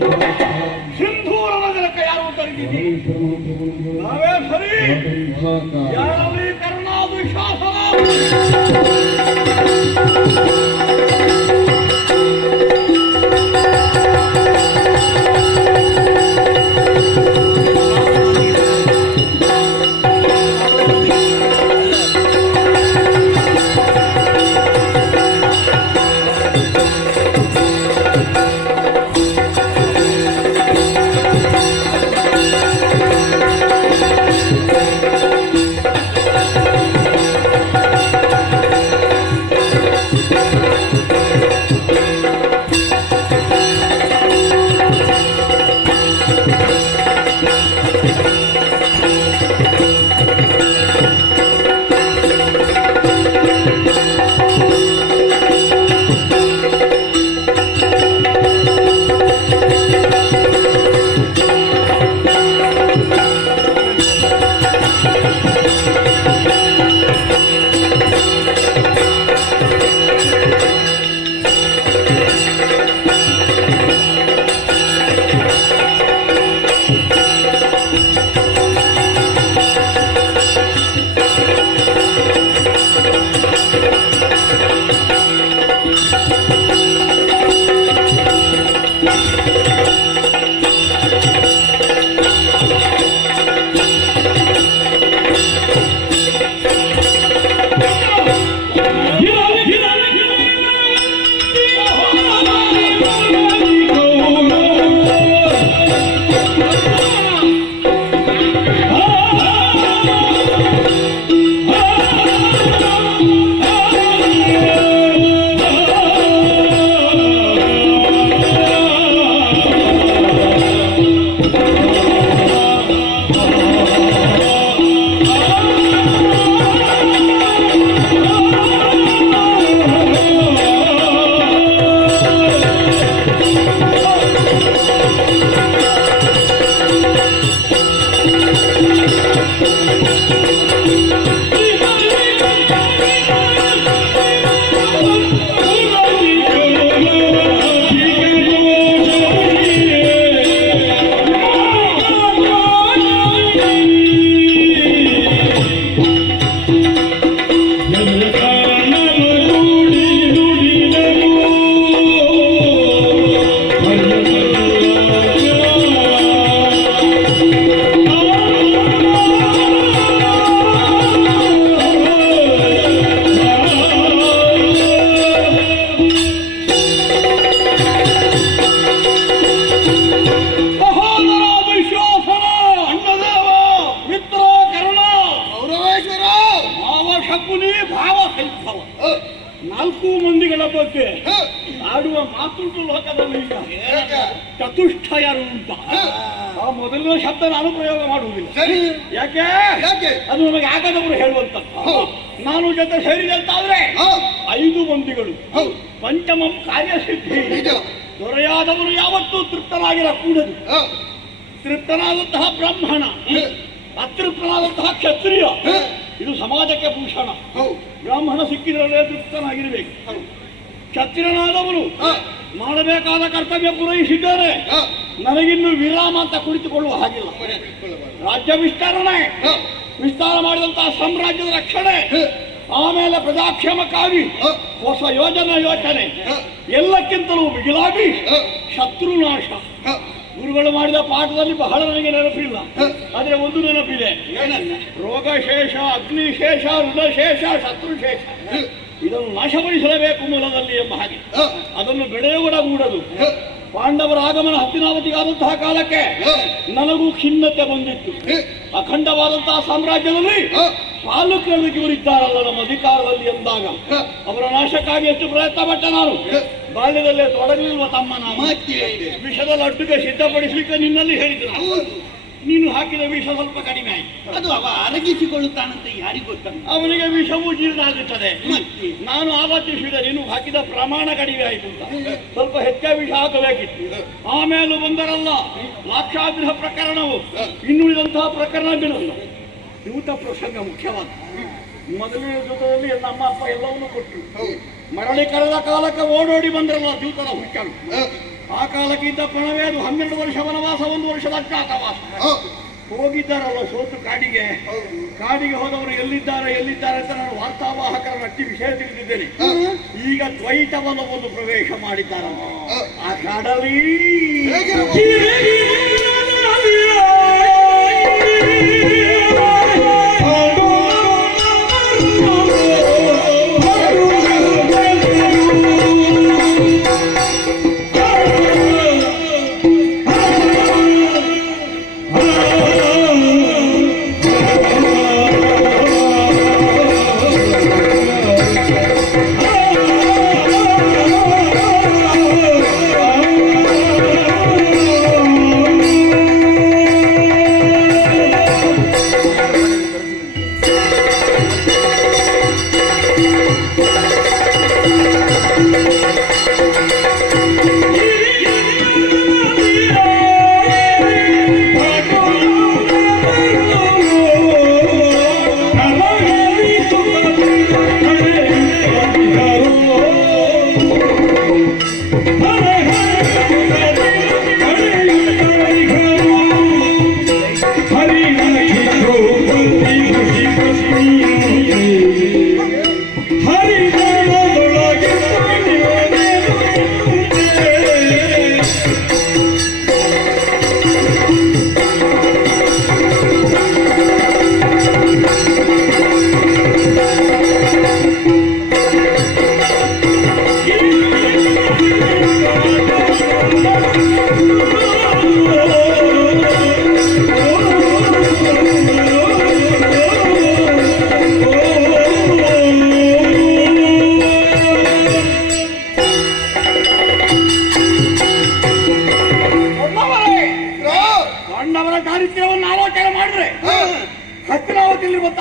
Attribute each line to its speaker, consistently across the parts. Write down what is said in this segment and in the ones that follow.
Speaker 1: ಬೋಳಿರಾಯ ಸಿಂಧೂರ ನಗರಕ್ಕೆ ಯಾರು ತರಗಿದ್ದೀರಿ ನಾವೇ ಸರಿ ಯಾರವೇ ಕರುಣಾದು ಶಾಸನ Yeah. ಬಗ್ಗೆ ಆಡುವ ಮಾತು ಲೋಕದಲ್ಲಿ ಈಗ.
Speaker 2: ಚತುಷ್ಟ
Speaker 1: ಯಾರು ಅಂತ. ಆ ಮೊದಲನೇ ಶಬ್ದ ನಾನು ಪ್ರಯೋಗ ಮಾಡುವುದಿಲ್ಲ.
Speaker 2: ಸರಿ.
Speaker 1: ಯಾಕೆ?
Speaker 2: ಯಾಕೆ?
Speaker 1: ಅದು ನಮಗೆ ಆಗದವರು
Speaker 2: ಹೇಳುವಂತ.
Speaker 1: ನಾನು ಜೊತೆ ಸೇರಿದೆ
Speaker 2: ಅಂತ ಆದ್ರೆ
Speaker 1: ಐದು ಮಂದಿಗಳು. ಪಂಚಮಂ ಕಾರ್ಯಸಿದ್ಧಿ. ದೊರೆಯಾದವರು ಯಾವತ್ತೂ ತೃಪ್ತನಾಗಿರಕೂಡದು
Speaker 2: ಹ.
Speaker 1: ತೃಪ್ತನಾದಂತಹ ಬ್ರಾಹ್ಮಣ. ಅತೃಪ್ತನಾದಂತಹ ಕ್ಷತ್ರಿಯ ಇದು ಸಮಾಜಕ್ಕೆ ಭೂಷಣ. ಬ್ರಾಹ್ಮಣ ಸಿಕ್ಕಿದ್ರಲ್ಲೇ ತೃಪ್ತನಾಗಿರಬೇಕು.
Speaker 2: ಹ.
Speaker 1: ಮಾಡಬೇಕಾದ ಕರ್ತವ್ಯ ಪೂರೈಸಿದ್ದಾರೆ. ನನಗಿನ್ನು ವಿರಾಮ ಅಂತ ಕುಳಿತುಕೊಳ್ಳುವ ಹಾಗಿಲ್ಲ ರಾಜ್ಯ ವಿಸ್ತರಣೆ. ವಿಸ್ತಾರ ಮಾಡಿದಂತಹ ಸಾಮ್ರಾಜ್ಯದ ರಕ್ಷಣೆ ಆಮೇಲೆ ಪ್ರಜಾಕ್ಷೇಮಕ್ಕಾಗಿ. ಹೊಸ ಯೋಜನಾ ಯೋಚನೆ ಎಲ್ಲಕ್ಕಿಂತಲೂ ಮಿಗಿಲಾಗಿ ಶತ್ರು
Speaker 2: ನಾಶ.
Speaker 1: ಗುರುಗಳು ಮಾಡಿದ ಪಾಠದಲ್ಲಿ ಬಹಳ ನನಗೆ ನೆನಪಿಲ್ಲ ಆದರೆ ಒಂದು ನೆನಪಿದೆ? ರೋಗಶೇಷ ಅಗ್ನಿಶೇಷ ಋಣಶೇಷ ಶತ್ರುಶೇಷ. ಇದನ್ನು ನಾಶಪಡಿಸಲೇಬೇಕು ಮೂಲದಲ್ಲಿ ಎಂಬ ಹಾಗೆ. ಅದನ್ನು ಬೆಳೆಯುವುಡಗೂಡದು
Speaker 2: ಮೂಡದು
Speaker 1: ಪಾಂಡವರ ಆಗಮನ ಹತ್ತಿನಾವತಿಗಾದಂತಹ ಕಾಲಕ್ಕೆ. ನನಗೂ ಖಿನ್ನತೆ ಬಂದಿತ್ತು. ಅಖಂಡವಾದಂತಹ ಸಾಮ್ರಾಜ್ಯದಲ್ಲಿ. ಪಾಲು ಕೇಳಲಿಕ್ಕೆ ಇವರಿದ್ದಾರಲ್ಲ ನಮ್ಮ ಅಧಿಕಾರದಲ್ಲಿ ಎಂದಾಗ ಅವರ ನಾಶಕ್ಕಾಗಿ ಎಷ್ಟು ಪ್ರಯತ್ನ ಪಟ್ಟ ನಾನು. ಬಾಲ್ಯದಲ್ಲೇ ತೊಡಗಲಿಲ್ವ ತಮ್ಮ
Speaker 2: ಇದೆ.
Speaker 1: ವಿಷದ ಲಡ್ಡುಗೆ ಸಿದ್ಧಪಡಿಸಲಿಕ್ಕೆ ನಿನ್ನಲ್ಲಿ ಹೇಳಿದ್ರು ನೀನು ಹಾಕಿದ ವಿಷ ಸ್ವಲ್ಪ ಕಡಿಮೆ ಆಯ್ತು.
Speaker 3: ಅದು ಅವ ಅರಗಿಸಿಕೊಳ್ಳುತ್ತಾನಂತ ಯಾರಿಗೂ ಗೊತ್ತಲ್ಲ.
Speaker 1: ಅವನಿಗೆ ವಿಷವು ಜೀರ್ಣ ಆಗುತ್ತದೆ? ನಾನು ಆಲೋಚಿಸಿದ ನೀನು ಹಾಕಿದ ಪ್ರಮಾಣ ಕಡಿಮೆ ಆಯ್ತು ಅಂತ. ಸ್ವಲ್ಪ ಹೆಚ್ಚ ವಿಷ ಹಾಕಬೇಕಿತ್ತು. ಆಮೇಲೆ ಬಂದರಲ್ಲ. ಲಾಕ್ಷಾಗ್ರಹ ಪ್ರಕರಣವು. ಇನ್ನುಳಿದಂತಹ ಪ್ರಕರಣಗಳಲ್ಲ. ಯೂತ ಪ್ರಸಂಗ ಮುಖ್ಯವಾದ. ಮೊದಲನೇ ಎಲ್ಲ ನಮ್ಮ ಅಪ್ಪ ಎಲ್ಲವನ್ನೂ ಕೊಟ್ಟರು. ಮರಳಿ ಕಳೆದ ಕಾಲಕ್ಕೆ ಓಡೋಡಿ ಬಂದ್ರಲ್ಲ ಜೂತನ ಹುಚ್ಚರು. ಆ ಕಾಲಕ್ಕಿಂತ ಪ್ರಣವೇ ಅದು ಹನ್ನೆರಡು ವರ್ಷ ವನವಾಸ ಒಂದು ವರ್ಷದ ಅಜ್ಞಾತವಾಸ ಹೋಗಿದ್ದಾರಲ್ಲ ಸೋತು ಕಾಡಿಗೆ. ಕಾಡಿಗೆ ಹೋದವರು ಎಲ್ಲಿದ್ದಾರೆ ಎಲ್ಲಿದ್ದಾರೆ ಅಂತ ನಾನು ವಾರ್ತಾವಾಹಕರ ನಟ್ಟಿ ವಿಷಯ ತಿಳಿದಿದ್ದೇನೆ. ಈಗ ದ್ವೈತವನ್ನು ಒಂದು ಪ್ರವೇಶ ಮಾಡಿದ್ದಾರಲ್ಲ. ಆ ಕಾಡಲ್ಲಿ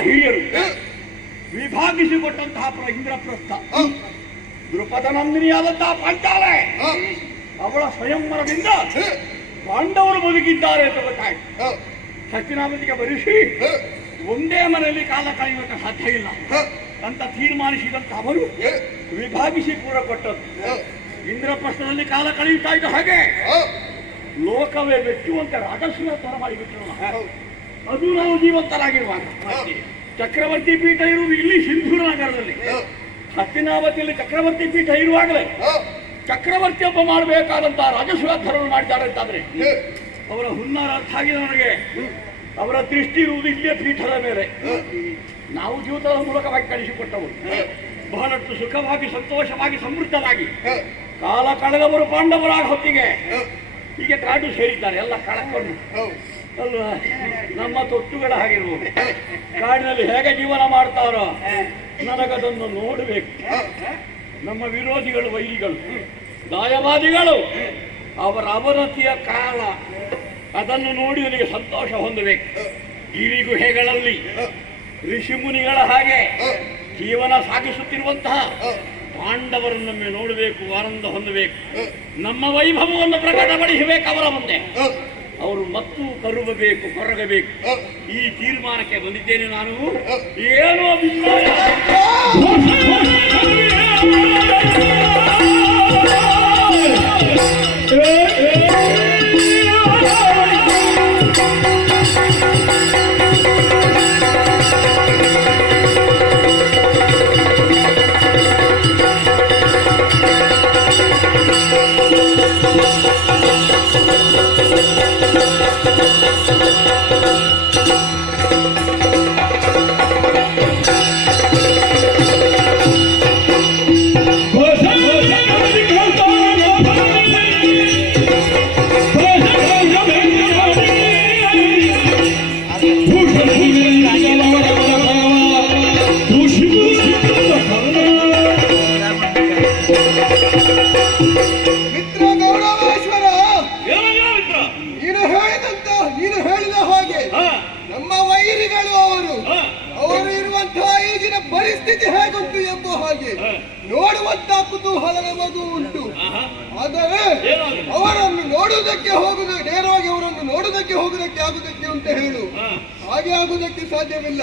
Speaker 1: ಹಿರಿಯರು
Speaker 2: ವಿಭಾಗಿಸಿ
Speaker 1: ವಿಭಾಗಿಸಿಕೊಟ್ಟಂತಹ ಪ್ರ- ಇಂದ್ರಪ್ರಸ್ಥ.
Speaker 2: ದೃಪದ
Speaker 1: ನಂದಿನಿಯಾದಂತಹ ಪಾಂಚಾಲೆ. ಅವಳ ಸ್ವಯಂವರದಿಂದ ಪಾಂಡವರು ಬದುಕಿದ್ದಾರೆ ಅಂತ ಗೊತ್ತಾಯ್ತು.
Speaker 2: ಹ,
Speaker 1: ಹಸ್ತಿನಾವತಿಗೆ ಬರಿಸಿ ಒಂದೇ ಮನೆಯಲ್ಲಿ ಕಾಲ ಕಳೆಯುವಂತ ಸಾಧ್ಯ ಇಲ್ಲ. ಅಂತ ತೀರ್ಮಾನಿಸಿದಂತ ಅವರು ವಿಭಾಗಿಸಿ ಕೂಡ ಕೊಟ್ಟದ್ದು. ಇಂದ್ರಪ್ರಸ್ಥದಲ್ಲಿ ಕಾಲ ಕಳೆಯುತ್ತಾ ಇದ್ದ ಹಾಗೆ ಲೋಕವೇ ಮೆಚ್ಚುವಂತೆ ರಾಜಸ್ವ ತರ ಮಾಡಿಬಿಟ್ರು ಅದು ನಾವು ಜೀವಂತರಾಗಿರುವಾಗ ಚಕ್ರವರ್ತಿ ಪೀಠ ಇರುವುದು ಇಲ್ಲಿ ಸಿಂಧೂರ ನಗರದಲ್ಲಿ. ಹತ್ತಿನಾವತಿಯಲ್ಲಿ ಚಕ್ರವರ್ತಿ ಪೀಠ ಇರುವಾಗಲೇ ಚಕ್ರವರ್ತಿ ಒಬ್ಬ ಮಾಡಬೇಕಾದಂತಹ ರಾಜಸ್ವಾಧರವನ್ನು ಮಾಡಿದ್ದಾರೆ ಅಂತಾದ್ರೆ ಅವರ ಹುನ್ನಾರ ಅರ್ಥ ಆಗಿದೆ ನನಗೆ. ಅವರ ದೃಷ್ಟಿ ಇರುವುದು ಇಲ್ಲೇ ಪೀಠದ ಮೇಲೆ. ನಾವು ಜೀವತದ ಮೂಲಕವಾಗಿ ಕಳಿಸಿಕೊಟ್ಟವರು. ಬಹಳಷ್ಟು ಸುಖವಾಗಿ ಸಂತೋಷವಾಗಿ ಸಮೃದ್ಧವಾಗಿ. ಕಾಲ ಕಳೆದವರು ಪಾಂಡವರಾಗ ಹೊತ್ತಿಗೆ ಹೀಗೆ ಕಾಡು ಸೇರಿದ್ದಾರೆ ಎಲ್ಲ ಕಳಕೊಂಡು. ಅಲ್ವಾ? ನಮ್ಮ ತೊಟ್ಟುಗಳ ಹಾಗಿರ್ಬೋದು. ಕಾಡಿನಲ್ಲಿ ಹೇಗೆ ಜೀವನ ಮಾಡ್ತಾರೋ ನನಗದನ್ನು ನೋಡಬೇಕು. ನಮ್ಮ ವಿರೋಧಿಗಳು, ವೈರಿಗಳು ದಾಯವಾದಿಗಳು ಅವರ ಅವನತಿಯ ಕಾಲ ಅದನ್ನು ನೋಡಿ ನನಗೆ ಸಂತೋಷ ಹೊಂದಬೇಕು. ಗಿರಿಗುಹೆಗಳಲ್ಲಿ ಋಷಿಮುನಿಗಳ ಹಾಗೆ ಜೀವನ ಸಾಗಿಸುತ್ತಿರುವಂತಹ ಪಾಂಡವರನ್ನೊಮ್ಮೆ ನೋಡಬೇಕು, ಆನಂದ ಹೊಂದಬೇಕು. ನಮ್ಮ ವೈಭವವನ್ನು ಪ್ರಕಟಪಡಿಸಬೇಕು ಅವರ ಮುಂದೆ. ಅವರು ಮತ್ತು ಕರುಬಬೇಕು ಕೊರಗಬೇಕು. ಈ ತೀರ್ಮಾನಕ್ಕೆ ಬಂದಿದ್ದೇನೆ ನಾನು. ಏನು ಅಭಿಪ್ರಾಯ
Speaker 2: ನೋಡುವಂತ ಕುತೂಹಲ ನಮಗೂ ಉಂಟು ಆದರೆ? ಅವರನ್ನು ನೋಡುವುದಕ್ಕೆ ಹೋಗುದು ನೇರವಾಗಿ ಅವರನ್ನು ನೋಡುವುದಕ್ಕೆ ಹೋಗುದಕ್ಕೆ ಆಗುದಕ್ಕೆ ಅಂತ ಹೇಳು ಹಾಗೆ ಆಗುವುದಕ್ಕೆ ಸಾಧ್ಯವಿಲ್ಲ